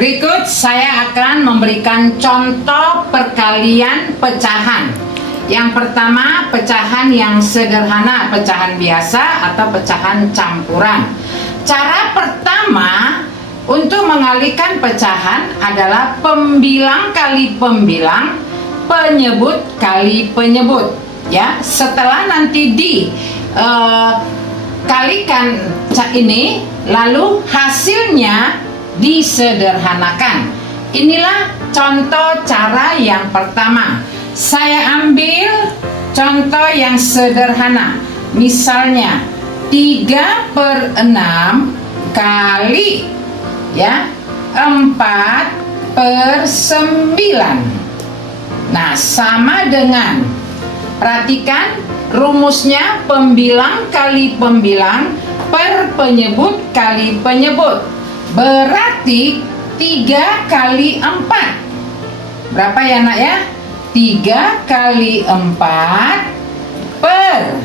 Berikut saya akan memberikan contoh perkalian pecahan. Yang pertama, pecahan yang sederhana, pecahan biasa atau pecahan campuran. Cara pertama untuk mengalihkan pecahan adalah pembilang kali pembilang, penyebut kali penyebut. Ya, setelah nanti kalikan ini, lalu hasilnya disederhanakan. Inilah contoh cara yang pertama. Saya ambil contoh yang sederhana. Misalnya 3/6 kali 4/9. Nah, sama dengan, perhatikan rumusnya, pembilang kali pembilang per penyebut kali penyebut. Berarti 3 kali 4. Berapa ya nak ya? 3 kali 4 per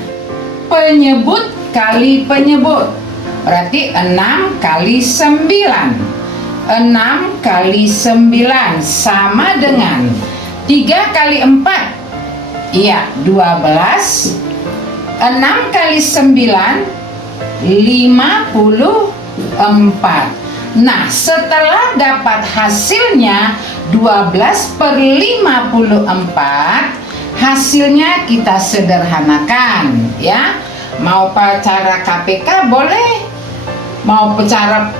penyebut kali penyebut. Berarti 6 kali 9. 6 kali 9 sama dengan 3 kali 4. Iya, 12. 6 kali 9 54. Nah, setelah dapat hasilnya 12/54, hasilnya kita sederhanakan ya. Mau cara KPK boleh, mau cara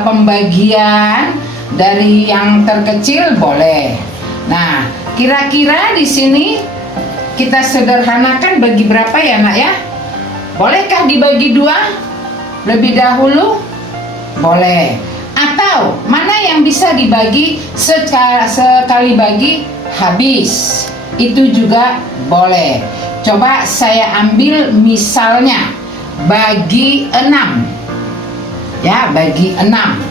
pembagian dari yang terkecil boleh. Nah, kira-kira di sini kita sederhanakan bagi berapa ya nak ya? Bolehkah dibagi 2 lebih dahulu? Boleh. Atau mana yang bisa dibagi sekali bagi habis? Itu juga boleh. Coba saya ambil misalnya bagi 6. Ya, bagi 6.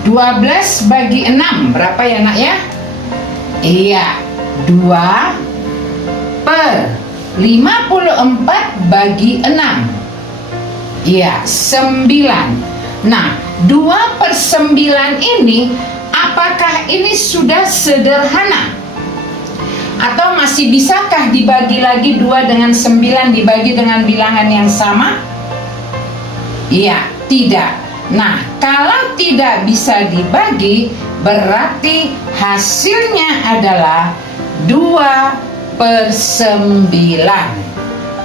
12 bagi 6 berapa ya nak ya? Iya, 2/54 bagi 6. Iya, 9. Nah, 2/9 ini, apakah ini sudah sederhana? Atau masih bisakah dibagi lagi 2 dengan 9 dibagi dengan bilangan yang sama? Iya, tidak. Nah, kalau tidak bisa dibagi, berarti hasilnya adalah 2/9.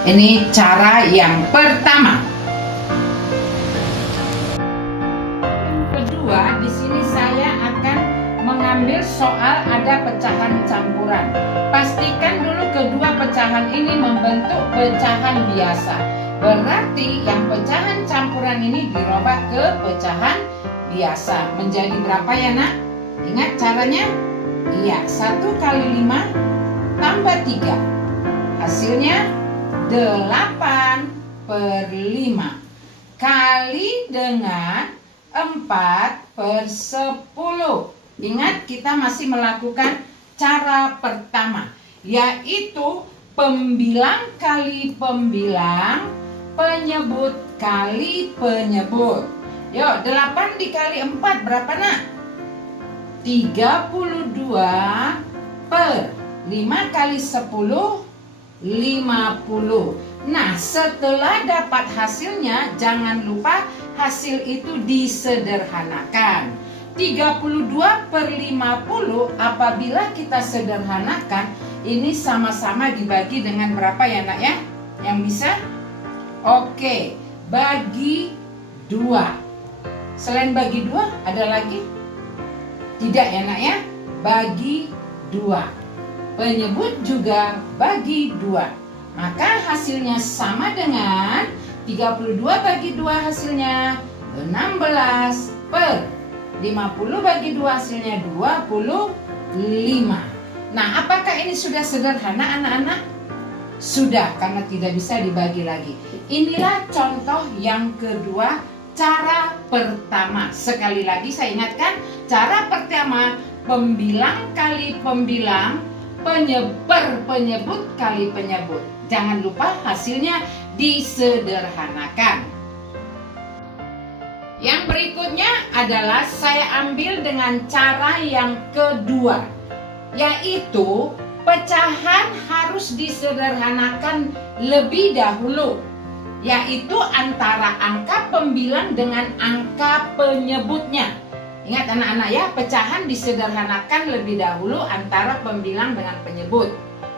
Ini cara yang pertama. Di sini saya akan mengambil soal ada pecahan campuran. Pastikan dulu kedua pecahan ini membentuk pecahan biasa. Berarti yang pecahan campuran ini dirubah ke pecahan biasa. Menjadi berapa ya nak? Ingat caranya? Iya, 1 kali 5 tambah 3. Hasilnya 8/5 kali dengan 4/10. Ingat, kita masih melakukan cara pertama, yaitu pembilang kali pembilang, penyebut kali penyebut. Yuk, 8 dikali 4 berapa nak? 32 per 5 kali 10 50. Nah, setelah dapat hasilnya, jangan lupa hasil itu disederhanakan. 32/50 apabila kita sederhanakan, ini sama-sama dibagi dengan berapa ya nak ya? Yang bisa? Oke, bagi 2. Selain bagi 2 ada lagi? Tidak ya nak ya? Bagi 2. Penyebut juga bagi 2. Maka hasilnya sama dengan 32 bagi 2 hasilnya 16/50 bagi 2 hasilnya 25. Nah, apakah ini sudah sederhana anak-anak? Sudah, karena tidak bisa dibagi lagi. Inilah contoh yang kedua, cara pertama. Sekali lagi saya ingatkan, cara pertama pembilang kali pembilang, penyebut kali penyebut. Jangan lupa hasilnya disederhanakan. Yang berikutnya adalah saya ambil dengan cara yang kedua, yaitu pecahan harus disederhanakan lebih dahulu, yaitu antara angka pembilang dengan angka penyebutnya. Ingat anak-anak ya, pecahan disederhanakan lebih dahulu antara pembilang dengan penyebut.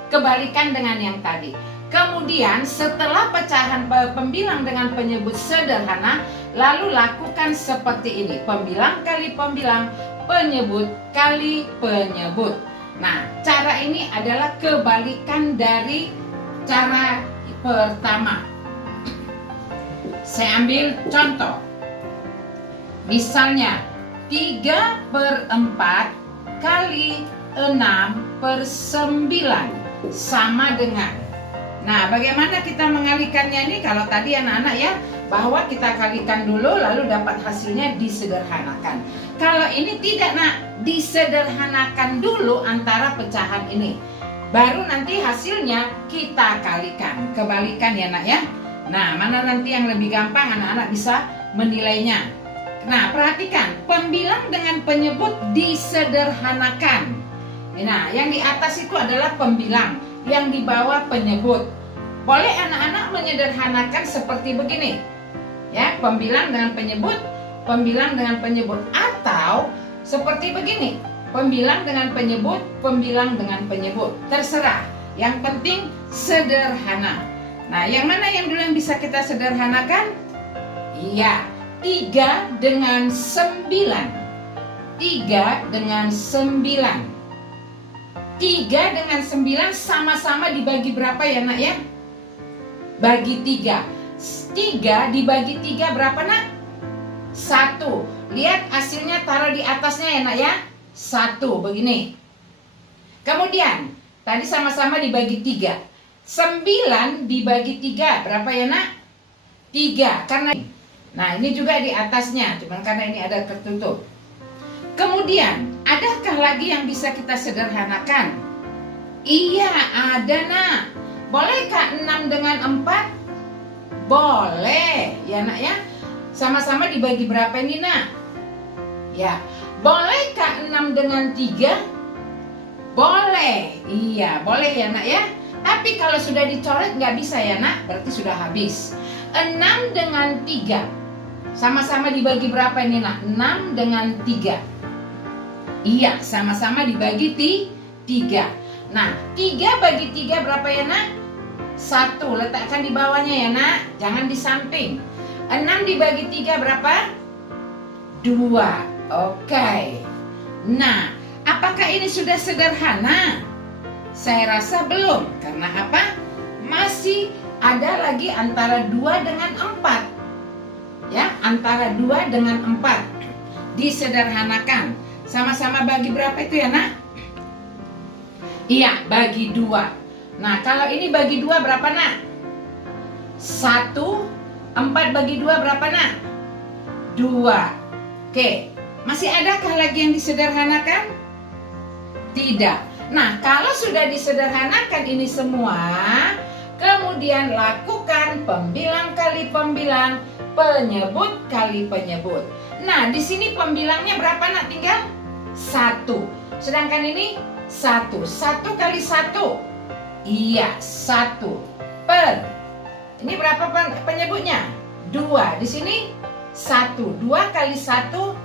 Kebalikan dengan yang tadi. Kemudian setelah pecahan pembilang dengan penyebut sederhana, lalu lakukan seperti ini. Pembilang kali pembilang, penyebut kali penyebut. Nah, cara ini adalah kebalikan dari cara pertama. Saya ambil contoh. Misalnya 3/4 kali 6/9 sama dengan. Nah, bagaimana kita mengalikannya ini? Kalau tadi anak-anak ya, bahwa kita kalikan dulu lalu dapat hasilnya disederhanakan. Kalau ini tidak nak, disederhanakan dulu antara pecahan ini. Baru nanti hasilnya kita kalikan. Kebalikan ya nak ya. Nah, mana nanti yang lebih gampang anak-anak bisa menilainya. Nah, perhatikan, pembilang dengan penyebut disederhanakan. Nah, yang di atas itu adalah pembilang, yang di bawah penyebut. Boleh anak-anak menyederhanakan seperti begini. Ya, pembilang dengan penyebut, pembilang dengan penyebut, atau seperti begini. Pembilang dengan penyebut, pembilang dengan penyebut. Terserah. Yang penting sederhana. Nah, yang mana yang dulu yang bisa kita sederhanakan? Iya, 3 dengan 9. 3 dengan 9. 3 dengan 9 sama-sama dibagi berapa ya nak ya? Bagi 3. 3 dibagi 3 berapa nak? 1. Lihat hasilnya, taruh di atasnya ya nak ya. 1 begini. Kemudian tadi sama-sama dibagi 3. 9 dibagi 3 berapa ya nak? 3. Karena nah ini juga di atasnya, cuman karena ini ada tertutup. Kemudian adakah lagi yang bisa kita sederhanakan? Iya, ada nak. Bolehkah 6 dengan 4? Boleh ya nak ya. Sama-sama dibagi berapa ini nak? Ya. Bolehkah 6 dengan 3? Boleh. Iya, boleh ya nak ya. Tapi kalau sudah dicoret nggak bisa ya nak, berarti sudah habis. 6 dengan 3 sama-sama dibagi berapa ini nak? 6 dengan 3. Iya, sama-sama dibagi 3. Nah, 3 bagi 3 berapa ya nak? 1. Letakkan di bawahnya ya nak, jangan di samping. 6 dibagi 3 berapa? 2. Oke. Nah, apakah ini sudah sederhana? Saya rasa belum. Karena apa? Masih ada lagi antara 2 dengan 4. Ya, antara 2 dengan 4. Disederhanakan. Sama-sama bagi berapa itu ya nak? Iya, bagi 2. Nah, kalau ini bagi 2 berapa nak? 1. 4 bagi 2 berapa nak? 2. Oke, masih adakah lagi yang disederhanakan? Tidak. Nah, kalau sudah disederhanakan ini semua, kemudian lakukan pembilang kali pembilang, penyebut kali penyebut. Nah, di sini pembilangnya berapa nak? Tinggal 1. Sedangkan ini 1. 1 kali 1. Iya, 1. Per. Ini berapa penyebutnya? 2. Di sini 1. 2 kali 1,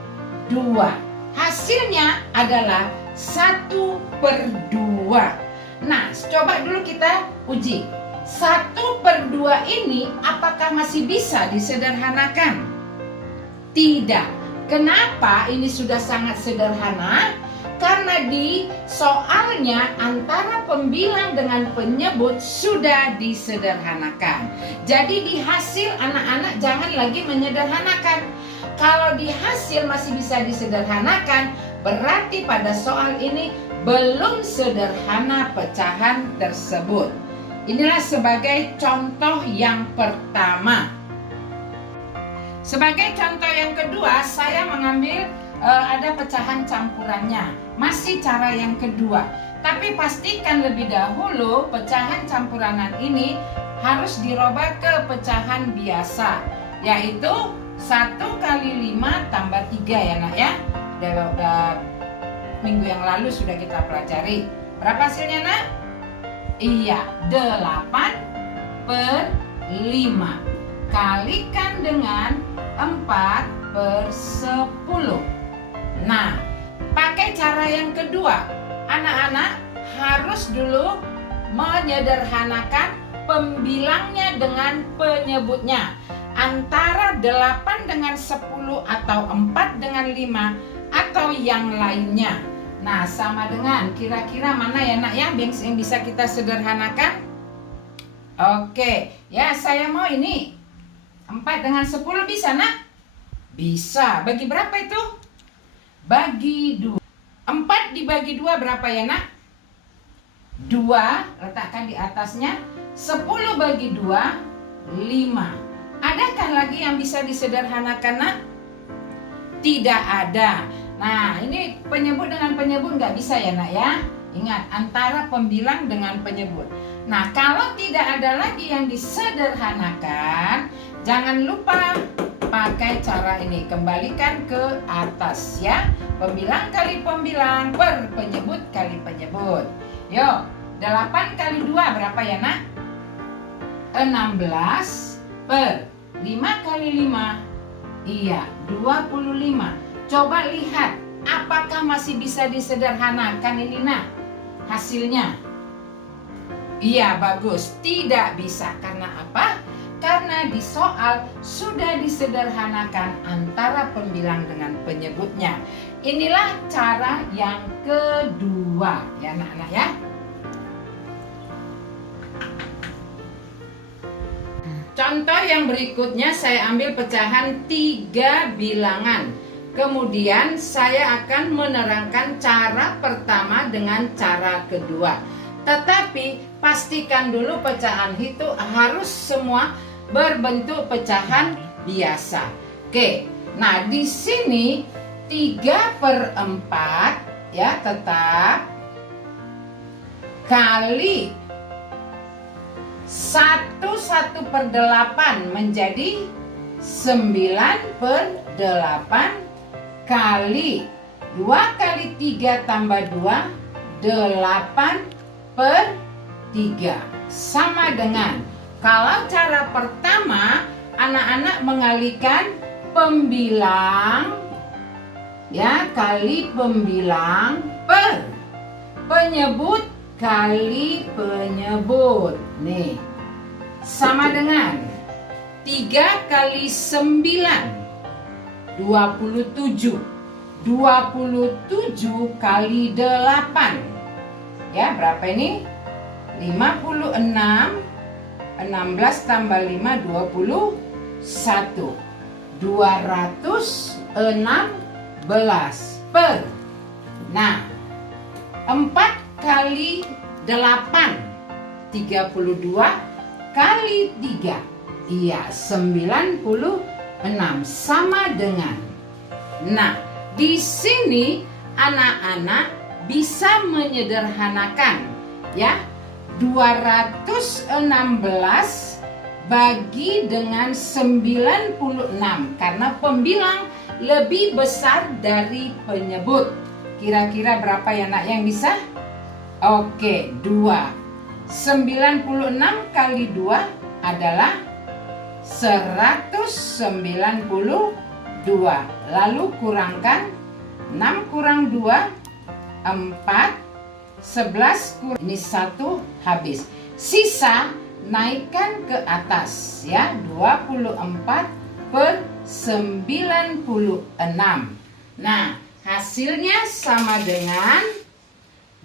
2. Hasilnya adalah 1/2. Nah, coba dulu kita uji. 1/2 ini apakah masih bisa disederhanakan? Tidak. Kenapa ini sudah sangat sederhana? Karena di soalnya antara pembilang dengan penyebut sudah disederhanakan. Jadi di hasil anak-anak jangan lagi menyederhanakan. Kalau di hasil masih bisa disederhanakan, berarti pada soal ini belum sederhana pecahan tersebut. Inilah sebagai contoh yang pertama. Sebagai contoh yang kedua, saya mengambil ada pecahan campurannya. Masih cara yang kedua. Tapi pastikan lebih dahulu pecahan campuranan ini harus dirubah ke pecahan biasa, yaitu 1 kali 5 tambah 3 ya nak ya. Udah minggu yang lalu sudah kita pelajari. Berapa hasilnya nak? Iya, 8/5. Kalikan dengan 4/10. Nah, pakai cara yang kedua. Anak-anak harus dulu menyederhanakan pembilangnya dengan penyebutnya. Antara 8 dengan 10 atau 4 dengan 5 atau yang lainnya. Nah, sama dengan kira-kira mana ya nak ya yang bisa kita sederhanakan? Oke, ya saya mau ini 4 dengan 10 bisa nak? Bisa. Bagi berapa itu? Bagi 2. 4 dibagi 2 berapa ya nak? 2, letakkan di atasnya. 10 bagi 2, 5. Adakah lagi yang bisa disederhanakan nak? Tidak ada. Nah, ini penyebut dengan penyebut nggak bisa ya nak ya. Ingat, antara pembilang dengan penyebut. Nah, kalau tidak ada lagi yang disederhanakan, jangan lupa pakai cara ini. Kembalikan ke atas ya. Pembilang kali pembilang per penyebut kali penyebut. Yuk, 8 kali 2 berapa ya nak? 16 per 5 kali 5. Iya, 25. Coba lihat, apakah masih bisa disederhanakan ini nak? Hasilnya. Iya, bagus. Tidak bisa. Karena apa? Karena di soal sudah disederhanakan antara pembilang dengan penyebutnya. Inilah cara yang kedua ya anak-anak ya. Contoh yang berikutnya saya ambil pecahan 3 bilangan. Kemudian saya akan menerangkan cara pertama dengan cara kedua. Tetapi pastikan dulu pecahan itu harus semua berbentuk pecahan biasa. Oke, nah di sini 3/4 ya tetap kali 1/8 menjadi 9/8 kali 2 kali 3 tambah 2 8/3 sama dengan, kalau cara pertama anak-anak mengalihkan pembilang ya kali pembilang per penyebut kali penyebut. Nih, sama dengan 3 kali 9 27. 27 kali 8 ya berapa ini? 56. 16 tambah 5 21. 216 per. Nah, 4 kali 8 32 kali 3 iya 96 sama dengan. Nah, di sini anak-anak bisa menyederhanakan ya. 216 bagi dengan 96 karena pembilang lebih besar dari penyebut. Kira-kira berapa ya nak yang bisa? Oke, 2. 96 kali 2 adalah 192. Lalu kurangkan 6 kurang 2 4. 11 kurang ini 1 habis. Sisa naikkan ke atas ya. 24/96. Nah, hasilnya sama dengan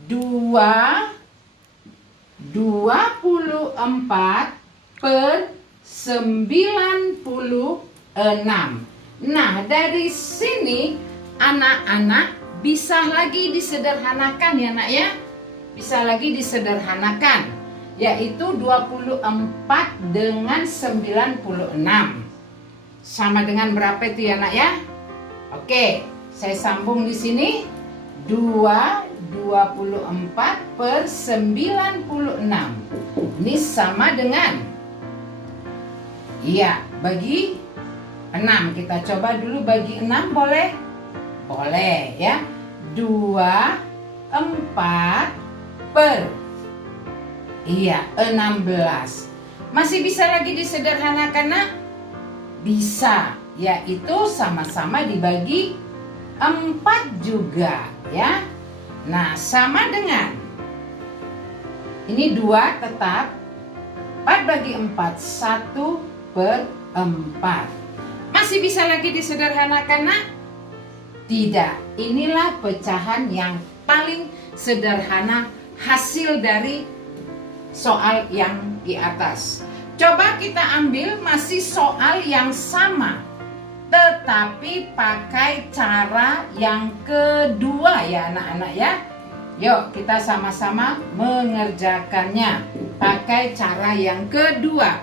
24/96. Nah, dari sini anak-anak bisa lagi disederhanakan ya nak ya. Bisa lagi disederhanakan, yaitu 24 dengan 96. Sama dengan berapa itu ya nak ya? Oke, saya sambung di sini. 24/96. Ini sama dengan, iya, bagi 6. Kita coba dulu bagi 6, boleh? Boleh ya. 2, 4 per 16. Masih bisa lagi disederhanakan, nak? Bisa, yaitu sama-sama dibagi 4 juga ya. Nah, sama dengan ini 2 tetap 4 bagi 4, 1 per 4. Masih bisa lagi disederhanakan, nak? Tidak. Inilah pecahan yang paling sederhana hasil dari soal yang di atas. Coba kita ambil masih soal yang sama, tetapi pakai cara yang kedua ya anak-anak ya. Yuk kita sama-sama mengerjakannya pakai cara yang kedua.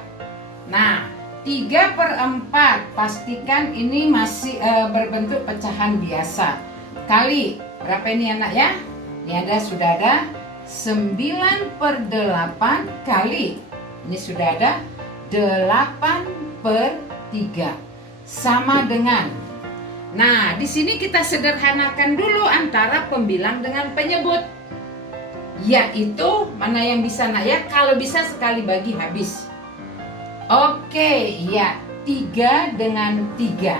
Nah, 3/4, pastikan ini masih berbentuk pecahan biasa. Kali, berapa ini anak ya? Ini sudah ada 9/8 kali. Ini sudah ada 8/3. Sama dengan. Nah, di sini kita sederhanakan dulu antara pembilang dengan penyebut. Yaitu mana yang bisa, nak ya? Kalau bisa sekali bagi habis. Oke, ya, 3 dengan 3.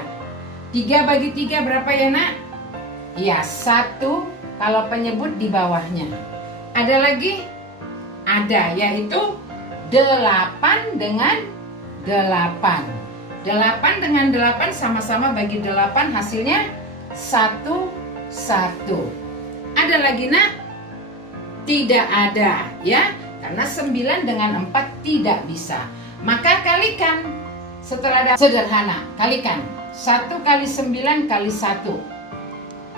3 bagi 3 berapa ya, nak? Ya, 1 kalau penyebut di bawahnya. Ada lagi? Ada, yaitu 8 dengan 8. 8 dengan 8 sama-sama bagi 8, hasilnya 1, 1. Ada lagi, nak? Tidak ada, ya. Karena 9 dengan 4 tidak bisa. Maka kalikan. Setelah ada sederhana, kalikan. 1 kali 9 kali 1.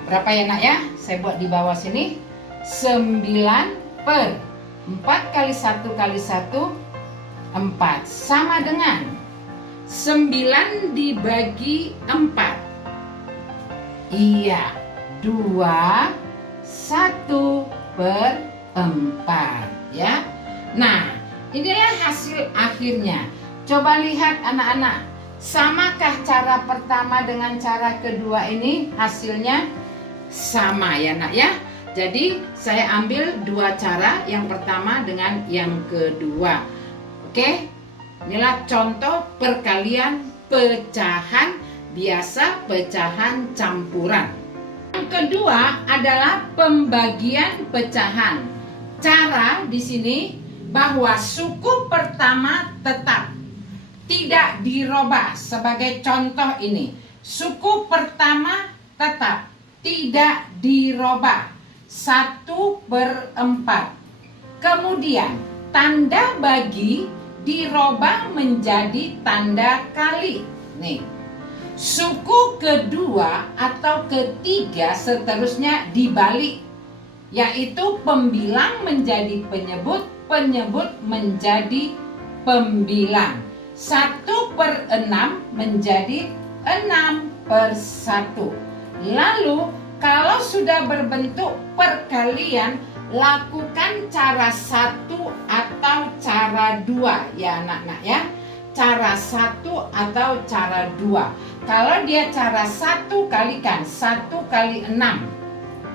Berapa ya, nak ya? Saya buat di bawah sini. 9 per 4 kali 1 kali 1, 4. Sama dengan 9 dibagi 4. Iya, 2, 1 per 4 ya. Nah, inilah hasil akhirnya. Coba lihat anak-anak, samakah cara pertama dengan cara kedua ini? Hasilnya sama ya, nak ya. Jadi saya ambil 2 cara, yang pertama dengan yang kedua. Oke, inilah contoh perkalian pecahan biasa, pecahan campuran. Yang kedua adalah pembagian pecahan. Cara di sini bahwa suku pertama tetap tidak dirubah. Sebagai contoh ini, suku pertama tetap tidak dirubah. 1/4. Kemudian tanda bagi dirubah menjadi tanda kali. Nih, suku kedua atau ketiga seterusnya dibalik, yaitu pembilang menjadi penyebut, penyebut menjadi pembilang. 1/6 menjadi 6/1. Lalu kalau sudah berbentuk perkalian, lakukan cara 1 atau cara 2 ya anak-anak ya. Cara 1 atau cara 2. Kalau dia cara 1, kalikan 1 kali 6.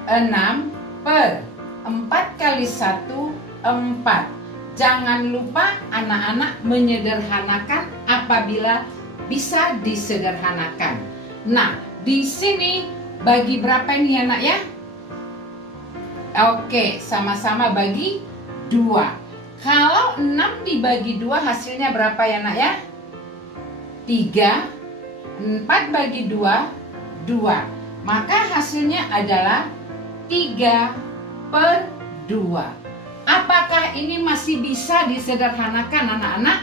6 per 4 kali 1, 4. Jangan lupa anak-anak menyederhanakan apabila bisa disederhanakan. Nah, di sini bagi berapa ini ya, nak ya? Oke, sama-sama bagi 2. Kalau 6 dibagi 2 hasilnya berapa ya, nak ya? 3. 4 bagi 2, 2. Maka hasilnya adalah 3/2. Apakah ini masih bisa disederhanakan anak-anak?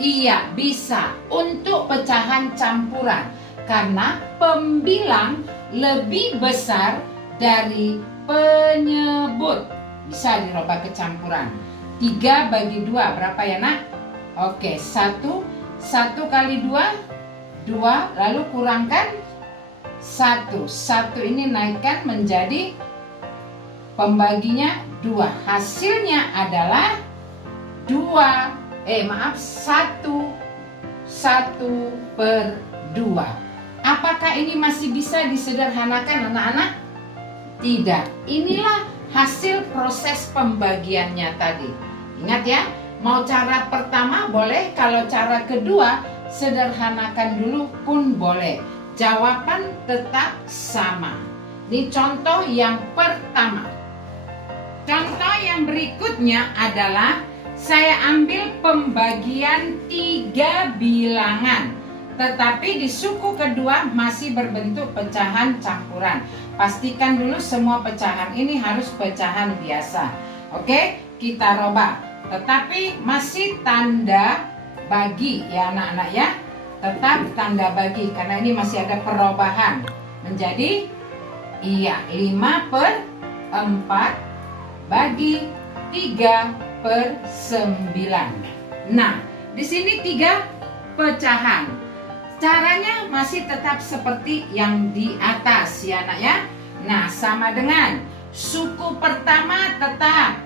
Iya, bisa untuk pecahan campuran. Karena pembilang lebih besar dari penyebut. Bisa dirubah ke campuran. 3 bagi 2 berapa ya, nak? Oke, 1 kali 2, 2. Lalu kurangkan 1. 1 ini naikkan menjadi pembaginya 2. Hasilnya adalah 1/2. 2. Apakah ini masih bisa disederhanakan anak-anak? Tidak. Inilah hasil proses pembagiannya tadi. Ingat ya, mau cara pertama boleh, kalau cara kedua sederhanakan dulu pun boleh. Jawaban tetap sama. Ini contoh yang pertama. Contoh yang berikutnya adalah saya ambil pembagian 3 bilangan, tetapi di suku kedua masih berbentuk pecahan campuran. Pastikan dulu semua pecahan ini harus pecahan biasa. Oke, kita rubah. Tetapi masih tanda bagi ya anak-anak ya. Tetap tanda bagi karena ini masih ada perubahan. Menjadi 5/4 bagi 3/9. Nah, di sini 3 pecahan. Caranya masih tetap seperti yang di atas ya nak ya. Nah, sama dengan suku pertama tetap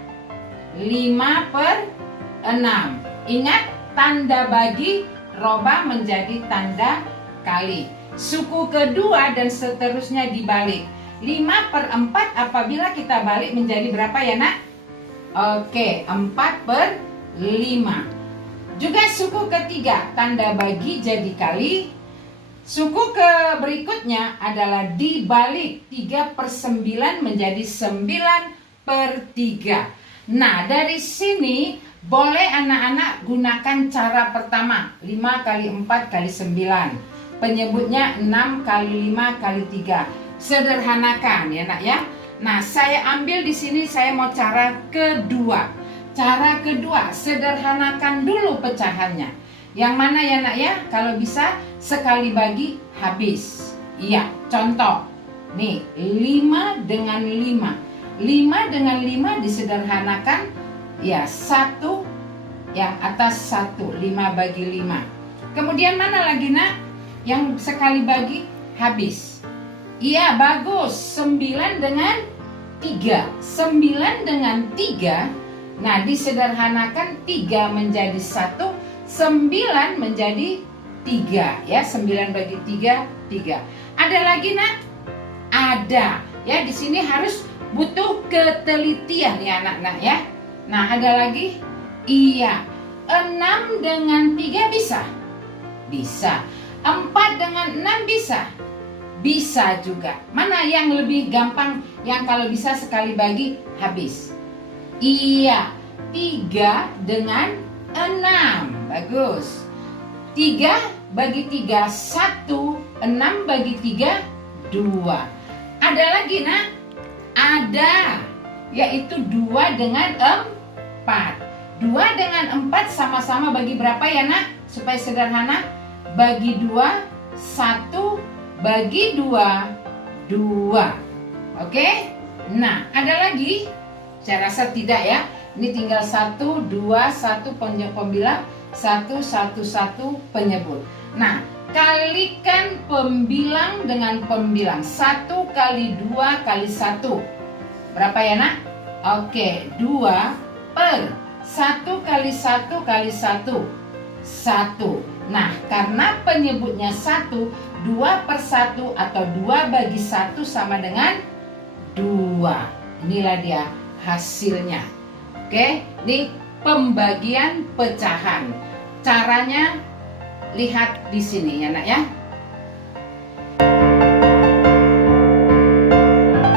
5/6. Ingat, tanda bagi robah menjadi tanda kali. Suku kedua dan seterusnya dibalik. 5/4 apabila kita balik menjadi berapa ya nak? Oke, 4/5. Juga suku ketiga, tanda bagi jadi kali. Suku berikutnya adalah dibalik, 3/9 menjadi 9/3. Nah, dari sini boleh anak-anak gunakan cara pertama, 5 kali 4 kali 9. Penyebutnya 6 kali 5 kali 3. Sederhanakan ya nak ya. Nah, saya ambil di sini, saya mau cara kedua. Cara kedua, sederhanakan dulu pecahannya. Yang mana ya nak ya? Kalau bisa sekali bagi habis. Iya, contoh. Nih, 5 dengan 5. 5 dengan 5 disederhanakan. Ya, 1 yang atas 1. 5 bagi 5. Kemudian mana lagi nak? Yang sekali bagi habis. Iya, bagus. 9 dengan 3. 9 dengan 3. Nah, disederhanakan 3 menjadi 1, 9 menjadi 3 ya. 9 bagi 3, 3. Ada lagi nak? Ada. Ya, di sini harus butuh ketelitian ya anak-anak ya. Nah, ada lagi? Iya. 6 dengan 3 bisa? Bisa. 4 dengan 6 bisa? Bisa juga. Mana yang lebih gampang, yang kalau bisa sekali bagi habis? Iya, 3 dengan 6. Bagus. 3 bagi 3, 1. 6 bagi 3, 2. Ada lagi nak? Ada. Yaitu 2 dengan 4. 2 dengan 4 sama-sama bagi berapa ya nak? Supaya sederhana. Bagi 2, 1 bagi 2, 2. Oke? Nah, ada lagi? Saya rasa tidak ya. Ini tinggal 1, 2, 1 pembilang, 1, 1, 1 penyebut. Nah, kalikan pembilang dengan pembilang. 1 kali 2 kali 1. Berapa ya nak? Oke, 2 per 1 kali 1 kali 1. 1. Nah, karena penyebutnya 1, 2/1 atau 2 bagi 1 sama dengan 2. Inilah dia hasilnya. Oke, ini pembagian pecahan. Caranya lihat di sini ya nak ya.